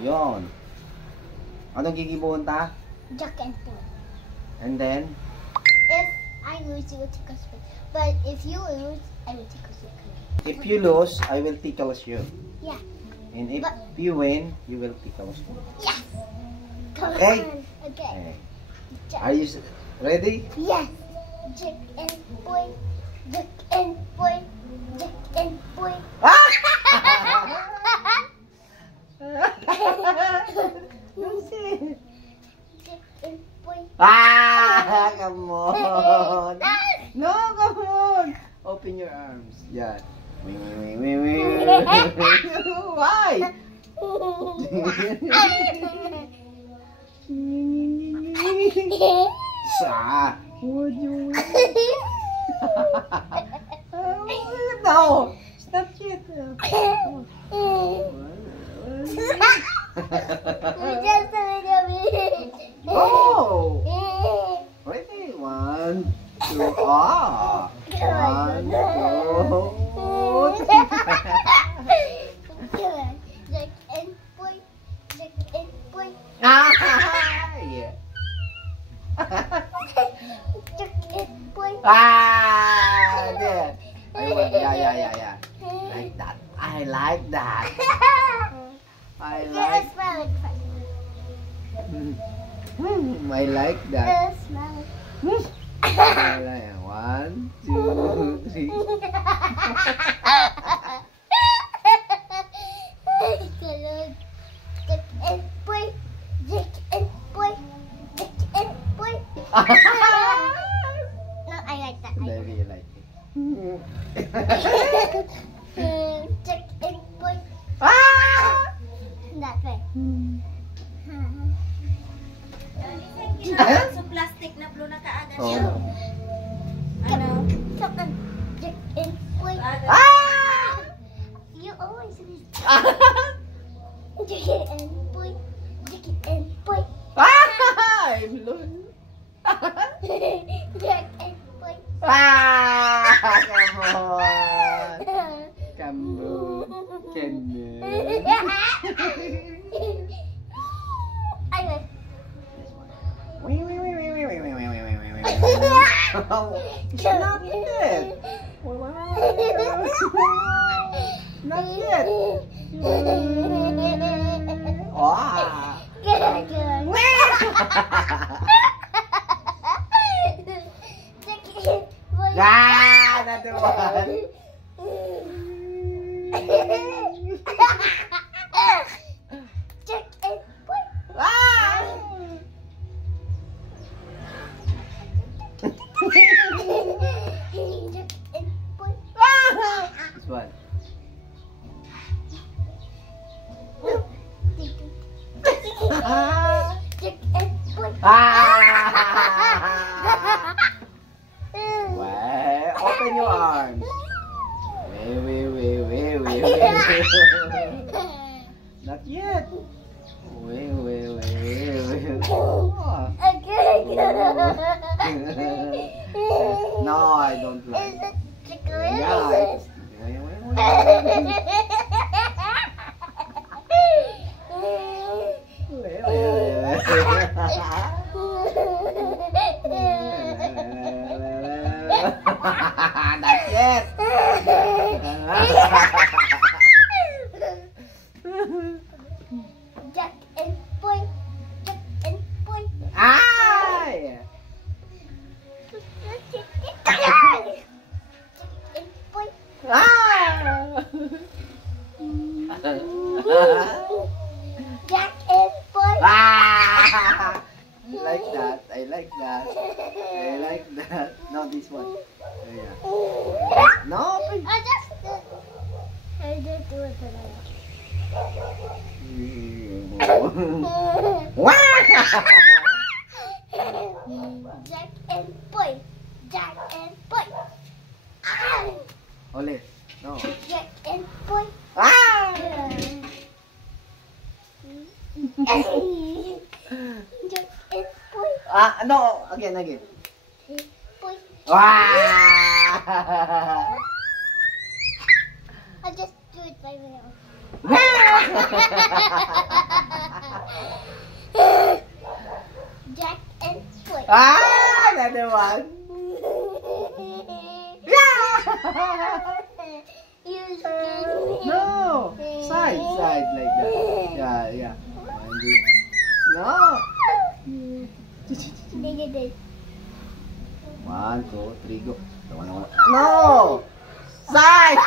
Yun. Anong gigibuhon ta? Jack and Poy. And then? If I lose, you will tickle me. But if you lose, I will tickle you. If you lose, I will tickle you. Yeah. And if you win, you will tickle me. Yes. Come Okay. on. Okay. Are you ready? Yes. Jack and Poy. Jack and Poy. Jack and Poy. Jack and Poy. Come on. No, come on. Open your arms. Yeah. Why? Sa. Would you? No. Stop it. Oh. Ready? 1, 2. Ah. 1, 2. Jack and Poy. Jack and Poy. Yeah. Jack and Poy. There. Yeah. Like that. I like that. I like. Smell it first. I like that. Smell it. I like it. 1, 2, 3. Jack and Poy. Jack and Poy. Jack and Poy. No, I like that. I really like it. Jack and Poy. That way. So plastic na blue na kaagad Oh. siya. Ano? Come on. Jack and Poy. You always lose. Jack and Poy. Jack and Poy. I'm loon. Jack and Poy. Come on. Come on. I like. Not yet. Not yet. Wow. Another one. Jack and Poy. Jack and Poy. This one. Jack and Poy. Well, open your arms. Wait. Not yet. Wait. Oh. No, I don't like. Is it ticklish? Yeah. Not yet. Jack and Poy. Jack and Poy. Ay! Jack and Poy. Jack and Poy. I like that. No, this one. Yeah. No, open. I did do it today. Jack and Poy. Jack and Poy. Ulit. No. Jack and Poy. Jack and Poy. No. Again. Poy. I just do it by myself. Ah! Another one. You scared me. No! Side like that. Yeah. No! Dig. 1, 2, 3, go. No! Side!